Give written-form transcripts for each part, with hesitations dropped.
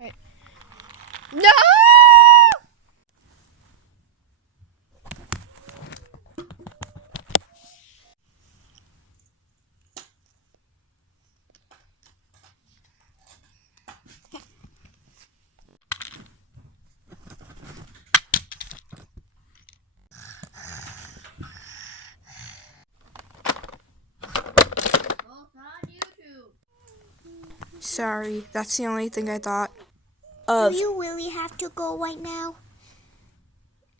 Right. No! Sorry, that's the only thing I thought of. Do you really have to go right now?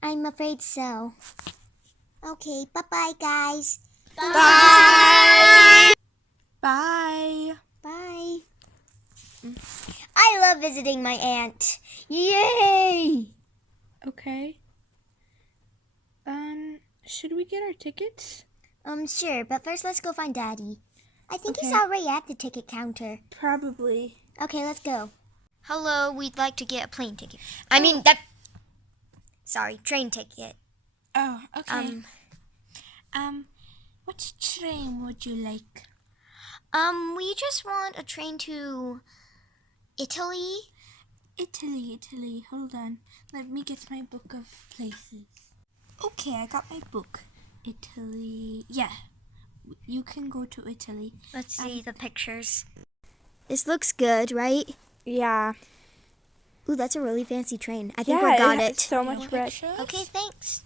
I'm afraid so. Okay, bye-bye, guys. Bye! Bye! Bye. I love visiting my aunt. Yay! Okay. Should we get our tickets? Sure, but first let's go find Daddy. I think he's Okay. already at the ticket counter. Probably. Okay, let's go. Hello, we'd like to get a plane ticket. Train ticket. Oh, okay. What train would you like? We just want a train to Italy. Italy. Hold on. Let me get my book of places. Okay, I got my book. Italy. Yeah. You can go to Italy. Let's see the pictures. This looks good, right? Yeah. Ooh, that's a really fancy train. I think we got it. it. Has so much red. Okay, thanks.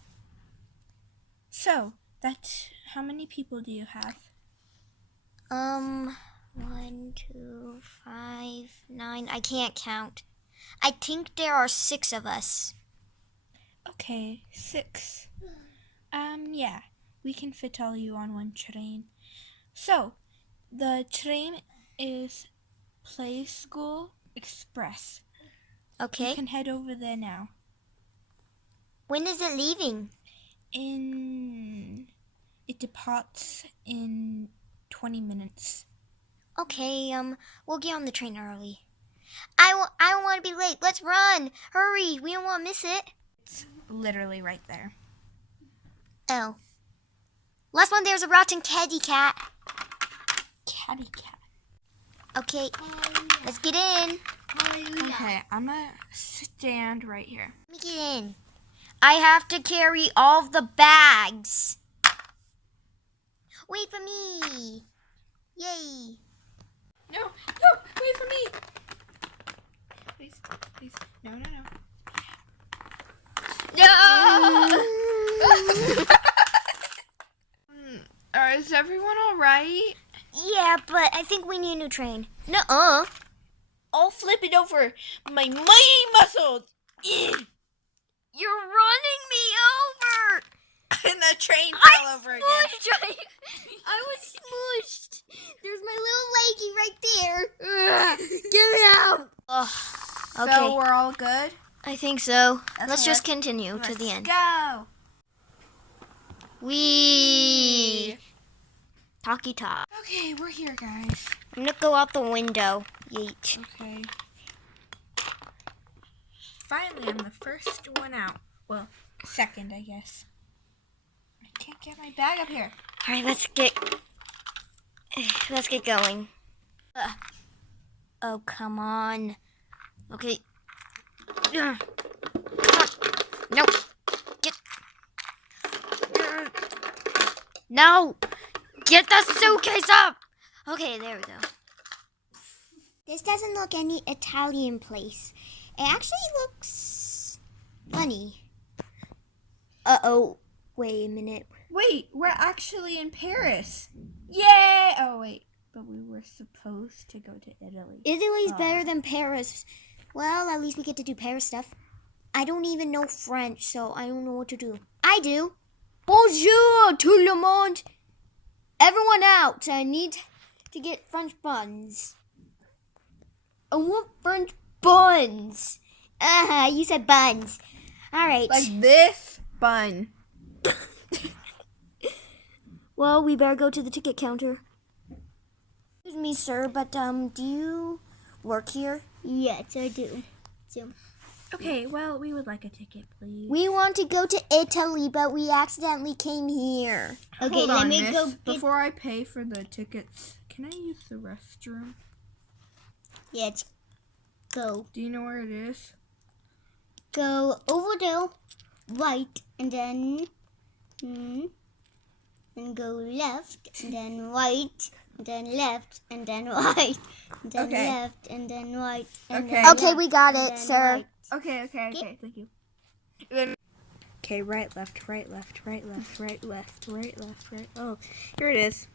So, that's how many people do you have? 1, 2, 5, 9. I can't count. I think there are 6 of us. Okay, 6. Yeah. We can fit all you on one train. So, the train is Play School Express. Okay. You can head over there now. When is it leaving? It departs in 20 minutes. Okay, we'll get on the train early. I don't want to be late. Let's run. Hurry. We don't want to miss it. It's literally right there. Oh. Last one, there's a rotten caddy cat. Catty cat. Okay, let's get in. Okay, I'm gonna stand right here. Let me get in. I have to carry all of the bags. Wait for me. Yay. No, wait for me. Please. No. No! Is everyone all right? Yeah, but I think we need a new train. Nuh-uh. I'll flip it over my mighty muscles. You're running me over. And the train fell over again. I was smooshed. There's my little leggy right there. Get it out. Okay. So we're all good? I think so. Okay, Let's just continue to the end. Go. Wee. Talkie talk. Okay, we're here, guys. I'm gonna go out the window. Yeet. Okay. Finally, I'm the first one out. Well, second, I guess. I can't get my bag up here. All right, let's get going. Oh, come on. Okay. Come on. No. No. Get the suitcase up. Okay, there we go. This doesn't look any Italian place. It actually looks funny. Uh-oh. Wait a minute. Wait, we're actually in Paris. Yay! Oh, wait. But we were supposed to go to Italy. Italy's better than Paris. Well, at least we get to do Paris stuff. I don't even know French, so I don't know what to do. I do. Bonjour tout le monde. Everyone out. I need to get French buns. I want French buns. You said buns. All right. Like this bun. Well, we better go to the ticket counter. Excuse me, sir, but do you work here? Yes, I do. Okay, well, we would like a ticket, please. We want to go to Italy, but we accidentally came here. Okay, Hold let on, me miss. go. Before I pay for the tickets, can I use the restroom? Yes. Go. Do you know where it is? Go over there, right, and then and go left, and then right, and then left, and then right, and then Okay. left, and then right. And Okay. Then okay, we got it, sir. Right. Okay. Thank you. Then. Okay, right, left, right, left, right, left, right, left, right, left, right. Oh, here it is.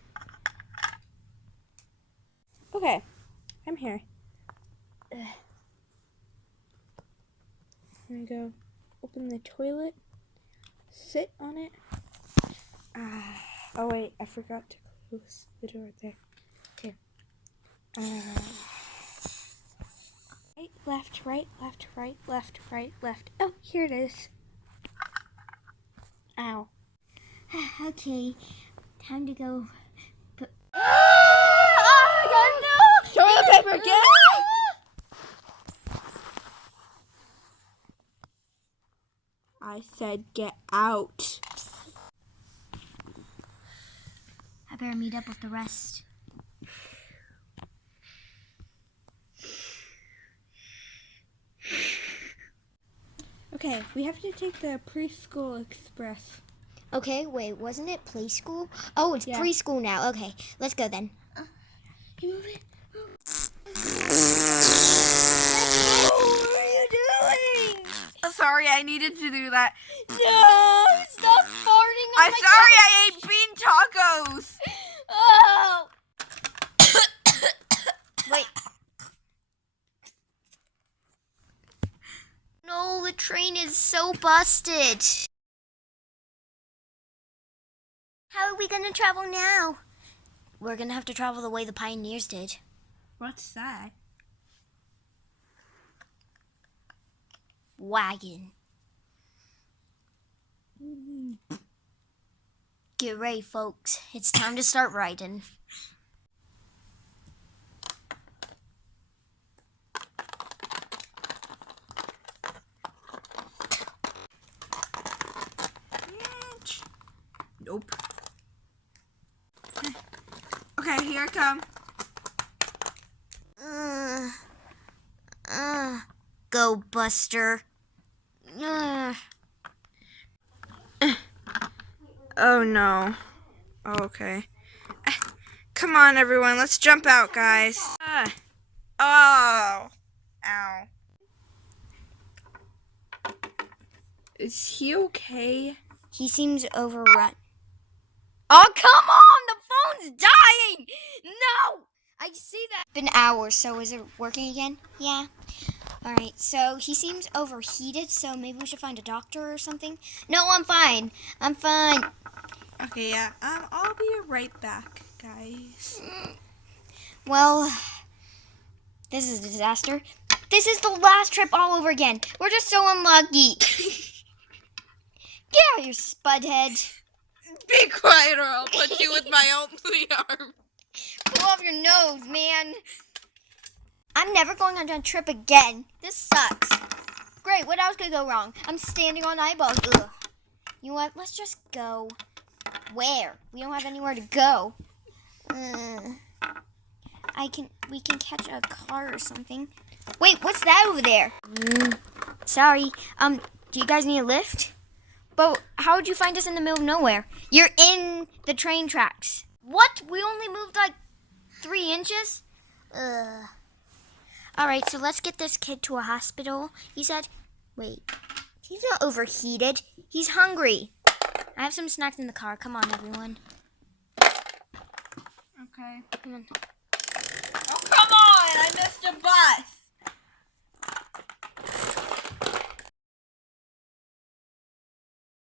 Okay, I'm here. Here we go. Open the toilet. Sit on it. Oh wait, I forgot to close the door there. Here. Right, left, right, left, right, left, right, left. Oh, here it is. Ow. Okay, time to go. Toilet paper, get out! I said get out. I better meet up with the rest. Okay, we have to take the preschool express. Okay, wait, wasn't it play school? Oh, it's Yeah. preschool now. Okay, let's go then. You move it. What are you doing? Sorry, I needed to do that. No, stop farting on I'm my sorry, I ate bean tacos. Oh! Wait. No, the train is so busted. How are we gonna travel now? We're gonna have to travel the way the pioneers did. What's that? Wagon. Get ready, folks. It's time to start riding. Nope. Okay, here I come. Go, Buster. Oh no. Okay. Come on, everyone. Let's jump out, guys. Oh. Ow. Is he okay? He seems overrun. Oh, come on! The phone's dying! No! I see that. It's been hours, so is it working again? Yeah. Alright, so he seems overheated, so maybe we should find a doctor or something. No, I'm fine. I'm fine. Okay, yeah. I'll be right back, guys. Well, this is a disaster. This is the last trip all over again. We're just so unlucky. Get out, you spudhead. Be quiet or I'll punch you with my only arm. Pull off your nose, man. I'm never going on a trip again. This sucks. Great, what else could go wrong? I'm standing on eyeballs. Ugh. You know what? Let's just go. Where? We don't have anywhere to go. We can catch a car or something. Wait, what's that over there? Sorry. Do you guys need a lift? But how would you find us in the middle of nowhere? You're in the train tracks. What? We only moved like 3 inches? Alright, so let's get this kid to a hospital. He said, wait, he's not overheated. He's hungry. I have some snacks in the car. Come on, everyone. Okay. Come on. Oh, come on! I missed a bus!